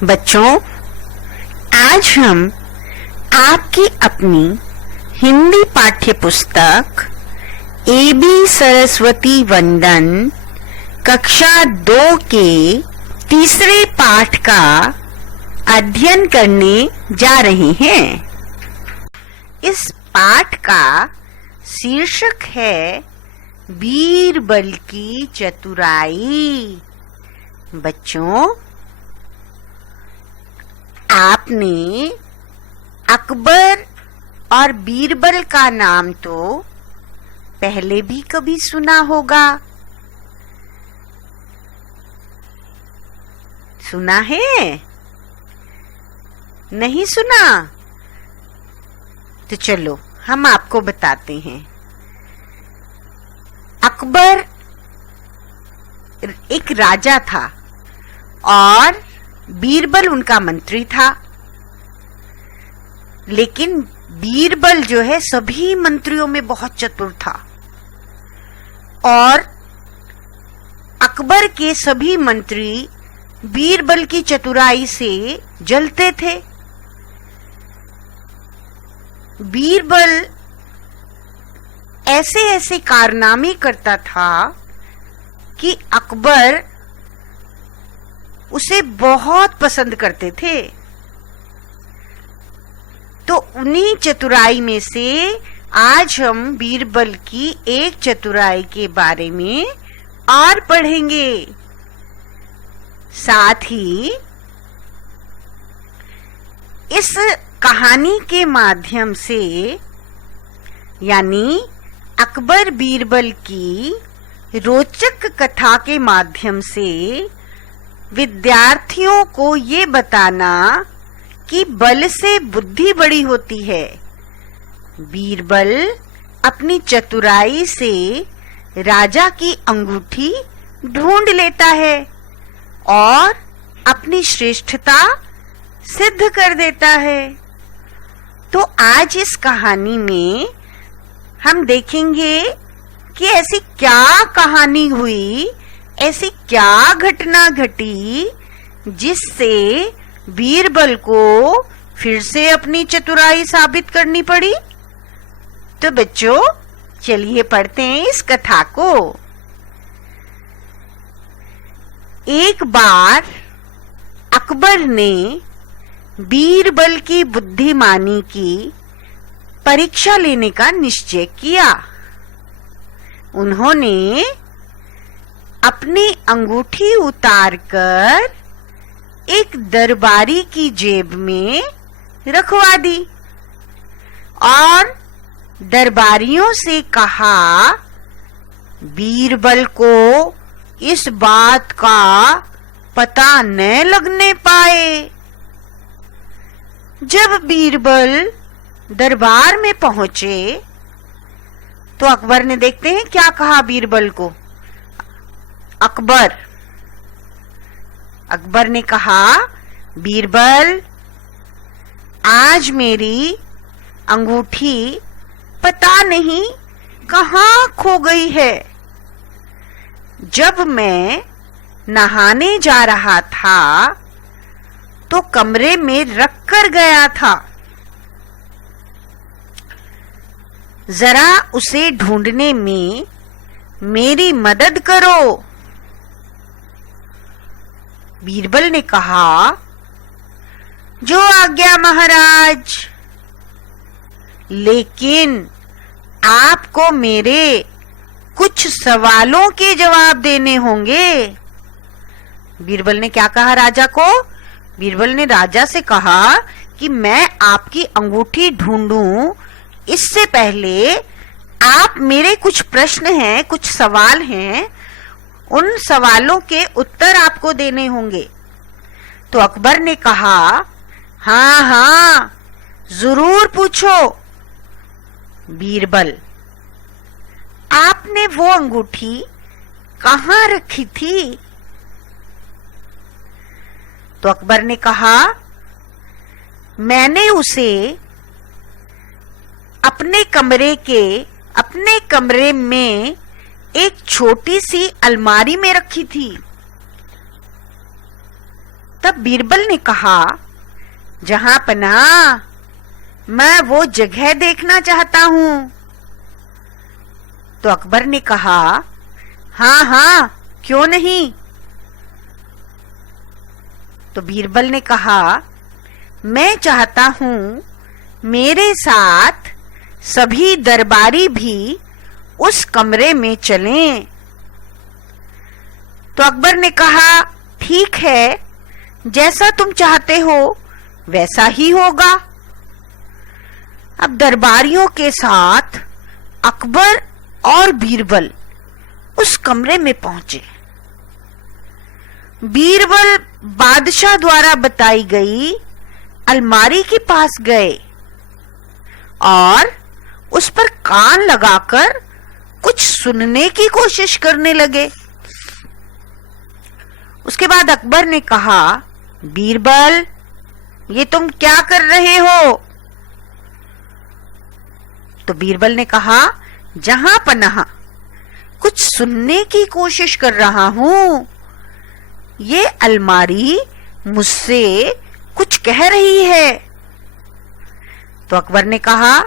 बच्चों, आज हम आपकी अपनी हिंदी पाठ्य पुस्तक एबी सरस्वती वंदन कक्षा 2 के तीसरे पाठ का अध्ययन करने जा रहे हैं। इस पाठ का शीर्षक है बीरबल की चतुराई। बच्चों, आपने अकबर और बीरबल का नाम तो पहले भी कभी सुना होगा। सुना है? नहीं सुना? तो चलो हम आपको बताते हैं। अकबर एक राजा था और बीरबल उनका मंत्री था। लेकिन बीरबल जो है सभी मंत्रियों में बहुत चतुर था और अकबर के सभी मंत्री बीरबल की चतुराई से जलते थे। बीरबल ऐसे ऐसे कारनामे करता था कि अकबर उसे बहुत पसंद करते थे। तो उन्हीं चतुराई में से आज हम बीरबल की एक चतुराई के बारे में और पढ़ेंगे। साथ ही इस कहानी के माध्यम से, यानी अकबर बीरबल की रोचक कथा के माध्यम से विद्यार्थियों को ये बताना कि बल से बुद्धि बड़ी होती है। बीरबल अपनी चतुराई से राजा की अंगूठी ढूंढ लेता है और अपनी श्रेष्ठता सिद्ध कर देता है। तो आज इस कहानी में हम देखेंगे कि ऐसी क्या कहानी हुई, ऐसी क्या घटना घटी जिससे बीरबल को फिर से अपनी चतुराई साबित करनी पड़ी। तो बच्चों, चलिए पढ़ते हैं इस कथा को। एक बार अकबर ने बीरबल की बुद्धिमानी की परीक्षा लेने का निश्चय किया। उन्होंने अपनी अंगूठी उतारकर एक दरबारी की जेब में रखवा दी और दरबारियों से कहा, बीरबल को इस बात का पता न लगने पाए। जब बीरबल दरबार में पहुंचे तो अकबर ने, देखते हैं क्या कहा बीरबल को। अकबर ने कहा, बीरबल, आज मेरी अंगूठी पता नहीं कहाँ खो गई है। जब मैं नहाने जा रहा था तो कमरे में रख कर गया था। जरा उसे ढूंढने में मेरी मदद करो। बीरबल ने कहा, जो आज्ञा महाराज। लेकिन आपको मेरे कुछ सवालों के जवाब देने होंगे। बीरबल ने क्या कहा राजा को? बीरबल ने राजा से कहा कि मैं आपकी अंगूठी ढूंढूं, इससे पहले आप मेरे कुछ प्रश्न हैं, कुछ सवाल हैं, उन सवालों के उत्तर आपको देने होंगे। तो अकबर ने कहा, हाँ हाँ, जरूर पूछो। बीरबल, आपने वो अंगूठी कहाँ रखी थी? तो अकबर ने कहा, मैंने उसे अपने कमरे में एक छोटी सी अलमारी में रखी थी। तब बीरबल ने कहा, जहां पनाह, मैं वो जगह देखना चाहता हूं। तो अकबर ने कहा, हाँ हाँ, क्यों नहीं। तो बीरबल ने कहा, मैं चाहता हूं मेरे साथ सभी दरबारी भी उस कमरे में चलें। तो अकबर ने कहा, ठीक है, जैसा तुम चाहते हो वैसा ही होगा। अब दरबारियों के साथ अकबर और बीरबल उस कमरे में पहुंचे। बीरबल बादशाह द्वारा बताई गई अलमारी के पास गए और उस पर कान लगाकर कुछ सुनने की कोशिश करने लगे। उसके बाद अकबर ने कहा, बीरबल, ये तुम क्या कर रहे हो? तो बीरबल ने कहा, जहां पनाह, कुछ सुनने की कोशिश कर रहा हूं। ये अलमारी मुझसे कुछ कह रही है। तो अकबर ने कहा,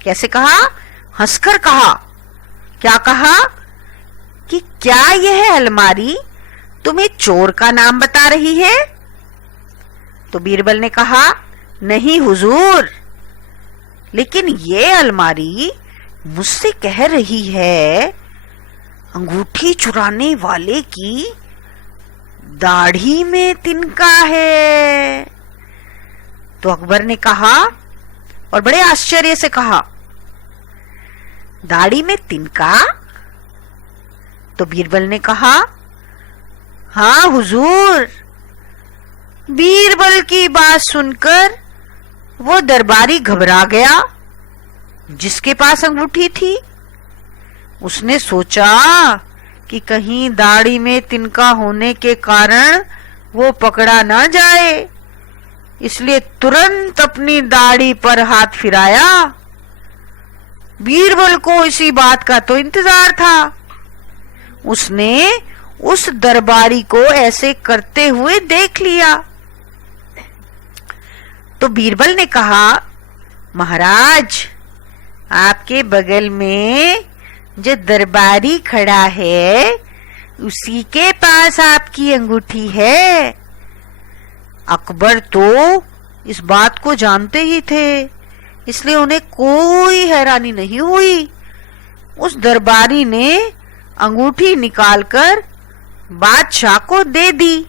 कैसे कहा? हंसकर कहा। क्या कहा? कि क्या यह अलमारी तुम्हें चोर का नाम बता रही है? तो बीरबल ने कहा, नहीं हुजूर, लेकिन ये अलमारी मुझसे कह रही है अंगूठी चुराने वाले की दाढ़ी में तिनका है। तो अकबर ने कहा और बड़े आश्चर्य से कहा, दाढ़ी में तिनका? तो बीरबल ने कहा, हाँ हुजूर। बीरबल की बात सुनकर वो दरबारी घबरा गया जिसके पास अंगूठी थी। उसने सोचा कि कहीं दाढ़ी में तिनका होने के कारण वो पकड़ा ना जाए, इसलिए तुरंत अपनी दाढ़ी पर हाथ फिराया। बीरबल को इसी बात का तो इंतजार था। उसने उस दरबारी को ऐसे करते हुए देख लिया। तो बीरबल ने कहा, महाराज, आपके बगल में जो दरबारी खड़ा है उसी के पास आपकी अंगूठी है। अकबर तो इस बात को जानते ही थे, इसलिए उन्हें कोई हैरानी नहीं हुई। उस दरबारी ने अंगूठी निकालकर बादशाह को दे दी।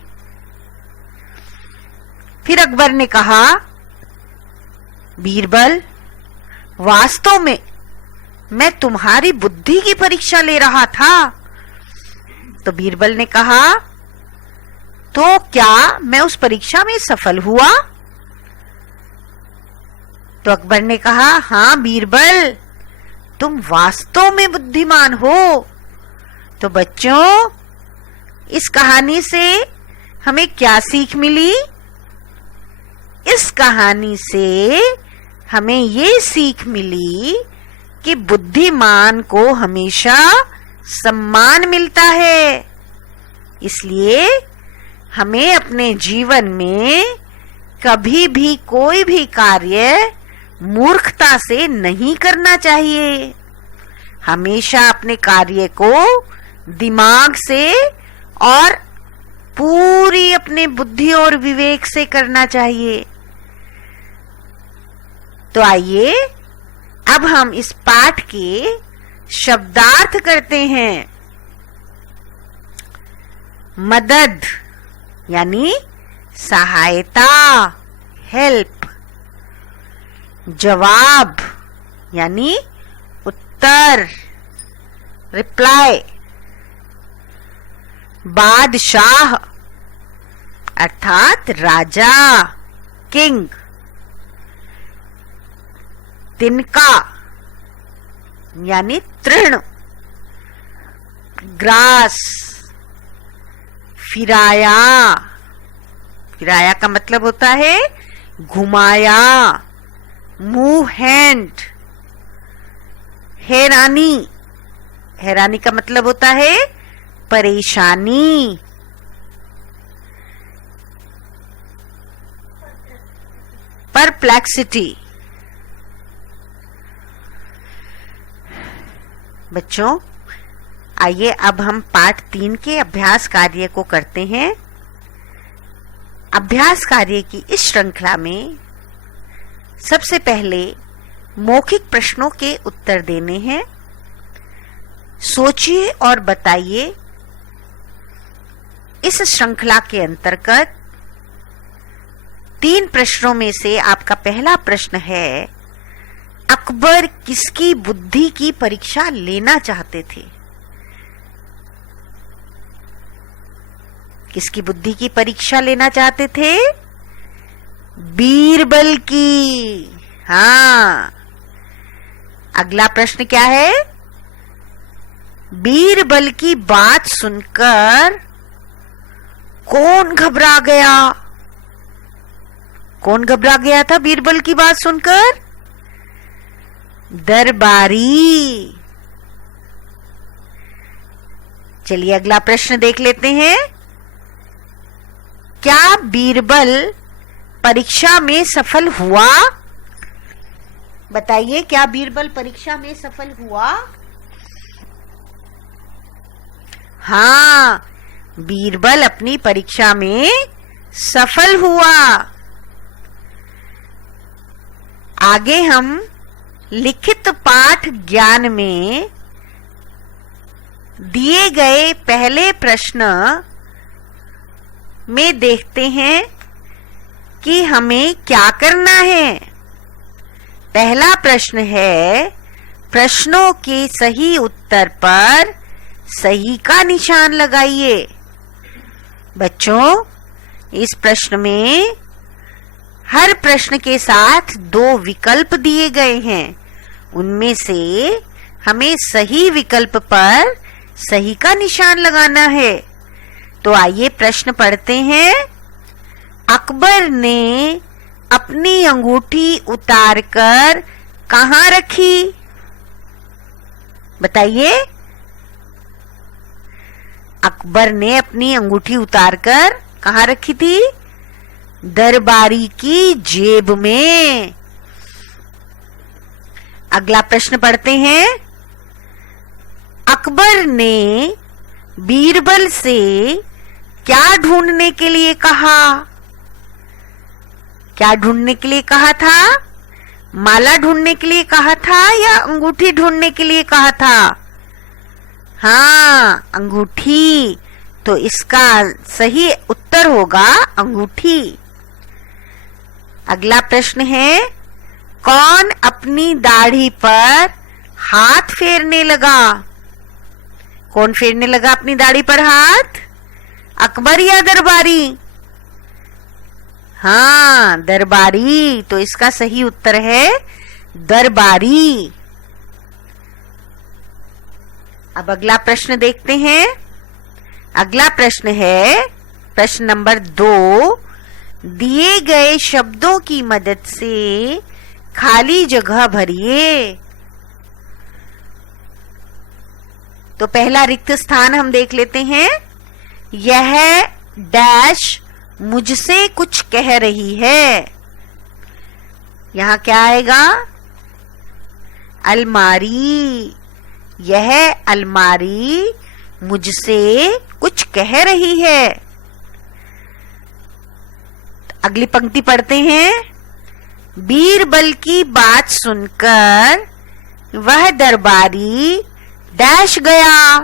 फिर अकबर ने कहा, बीरबल, वास्तव में मैं तुम्हारी बुद्धि की परीक्षा ले रहा था। तो बीरबल ने कहा, तो क्या मैं उस परीक्षा में सफल हुआ? तो अकबर ने कहा, हाँ बीरबल, तुम वास्तव में बुद्धिमान हो। तो बच्चों, इस कहानी से हमें क्या सीख मिली? इस कहानी से हमें ये सीख मिली कि बुद्धिमान को हमेशा सम्मान मिलता है। इसलिए हमें अपने जीवन में कभी भी कोई भी कार्य मूर्खता से नहीं करना चाहिए। हमेशा अपने कार्य को दिमाग से और पूरी अपने बुद्धि और विवेक से करना चाहिए। तो आइए अब हम इस पाठ के शब्दार्थ करते हैं। मदद यानी सहायता, हेल्प। जवाब यानी उत्तर, रिप्लाई। बादशाह अर्थात राजा, किंग। तिनका यानी तृण, ग्रास। फिराया, फिराया का मतलब होता है घुमाया, मूव हैंड। हैरानी, हैरानी का मतलब होता है परेशानी। परप्लेक्सिटी। बच्चों, आइए अब हम पाठ 3 के अभ्यास कार्य को करते हैं। अभ्यास कार्य की इस श्रृंखला में सबसे पहले मौखिक प्रश्नों के उत्तर देने हैं। सोचिए और बताइए। इस श्रृंखला के अंतर्गत 3 प्रश्नों में से आपका पहला प्रश्न है, अकबर किसकी बुद्धि की परीक्षा लेना चाहते थे? किसकी बुद्धि की परीक्षा लेना चाहते थे? बीरबल की। हाँ। अगला प्रश्न क्या है? बीरबल की बात सुनकर कौन घबरा गया? कौन घबरा गया था बीरबल की बात सुनकर? दरबारी। चलिए अगला प्रश्न देख लेते हैं। क्या बीरबल परीक्षा में सफल हुआ? बताइए, क्या बीरबल परीक्षा में सफल हुआ? हाँ, बीरबल अपनी परीक्षा में सफल हुआ। आगे हम लिखित पाठ ज्ञान में दिए गए पहले प्रश्न में देखते हैं कि हमें क्या करना है। पहला प्रश्न है, प्रश्नों के सही उत्तर पर सही का निशान लगाइए। बच्चों, इस प्रश्न में हर प्रश्न के साथ 2 विकल्प दिए गए हैं। उनमें से हमें सही विकल्प पर सही का निशान लगाना है। तो आइए प्रश्न पढ़ते हैं। अकबर ने अपनी अंगूठी उतारकर कहाँ रखी? बताइए। अकबर ने अपनी अंगूठी उतारकर कहाँ रखी थी? दरबारी की जेब में। अगला प्रश्न पढ़ते हैं। अकबर ने बीरबल से क्या ढूंढने के लिए कहा? क्या ढूंढने के लिए कहा था? माला ढूंढने के लिए कहा था या अंगूठी ढूंढने के लिए कहा था? हाँ, अंगूठी। तो इसका सही उत्तर होगा अंगूठी। अगला प्रश्न है, कौन अपनी दाढ़ी पर हाथ फेरने लगा? कौन फेरने लगा अपनी दाढ़ी पर हाथ? अकबर या दरबारी? हाँ, दरबारी। तो इसका सही उत्तर है दरबारी। अब अगला प्रश्न देखते हैं। अगला प्रश्न है प्रश्न नंबर 2। दिए गए शब्दों की मदद से खाली जगह भरिए। तो पहला रिक्त स्थान हम देख लेते हैं। यह डैश मुझसे कुछ कह रही है। यहां क्या आएगा? अलमारी। यह अलमारी मुझसे कुछ कह रही है। अगली पंक्ति पढ़ते हैं। बीरबल की बात सुनकर वह दरबारी डैश गया।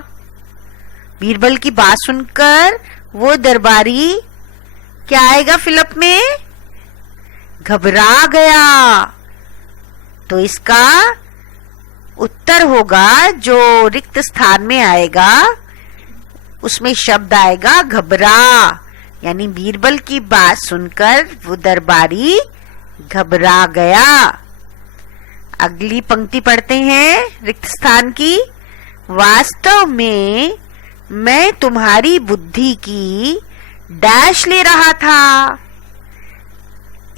बीरबल की बात सुनकर वो दरबारी क्या आएगा फिलअप में? घबरा गया। तो इसका उत्तर होगा जो रिक्त स्थान में आएगा उसमें शब्द आएगा घबरा। यानी बीरबल की बात सुनकर वो दरबारी घबरा गया। अगली पंक्ति पढ़ते हैं रिक्त स्थान की। वास्तव में मैं तुम्हारी बुद्धि की डैश ले रहा था।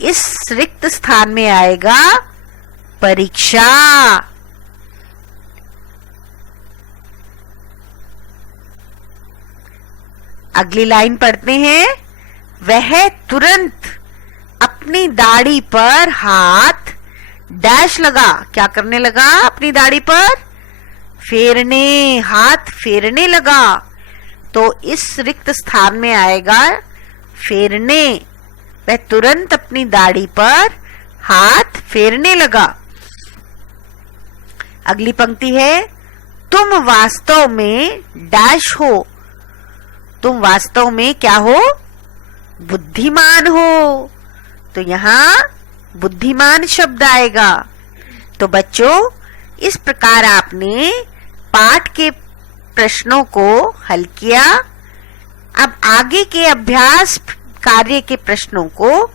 इस रिक्त स्थान में आएगा परीक्षा। अगली लाइन पढ़ते हैं। वह तुरंत अपनी दाढ़ी पर हाथ डैश लगा। क्या करने लगा? अपनी दाढ़ी पर फेरने, हाथ फेरने लगा। तो इस रिक्त स्थान में आएगा फेरने। वह तुरंत अपनी दाढ़ी पर हाथ फेरने लगा। अगली पंक्ति है, तुम वास्तव में डैश हो। तुम वास्तव में क्या हो? बुद्धिमान हो। तो यहां बुद्धिमान शब्द आएगा। तो बच्चों, इस प्रकार आपने पाठ के प्रश्नों को हल किया। अब आगे के अभ्यास कार्य के प्रश्नों को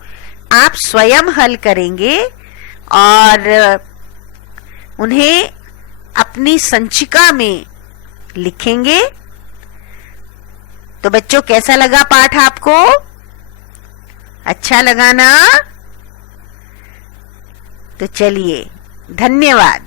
आप स्वयं हल करेंगे और उन्हें अपनी संचिका में लिखेंगे। तो बच्चों, कैसा लगा पाठ आपको? अच्छा लगा ना? तो चलिए, धन्यवाद।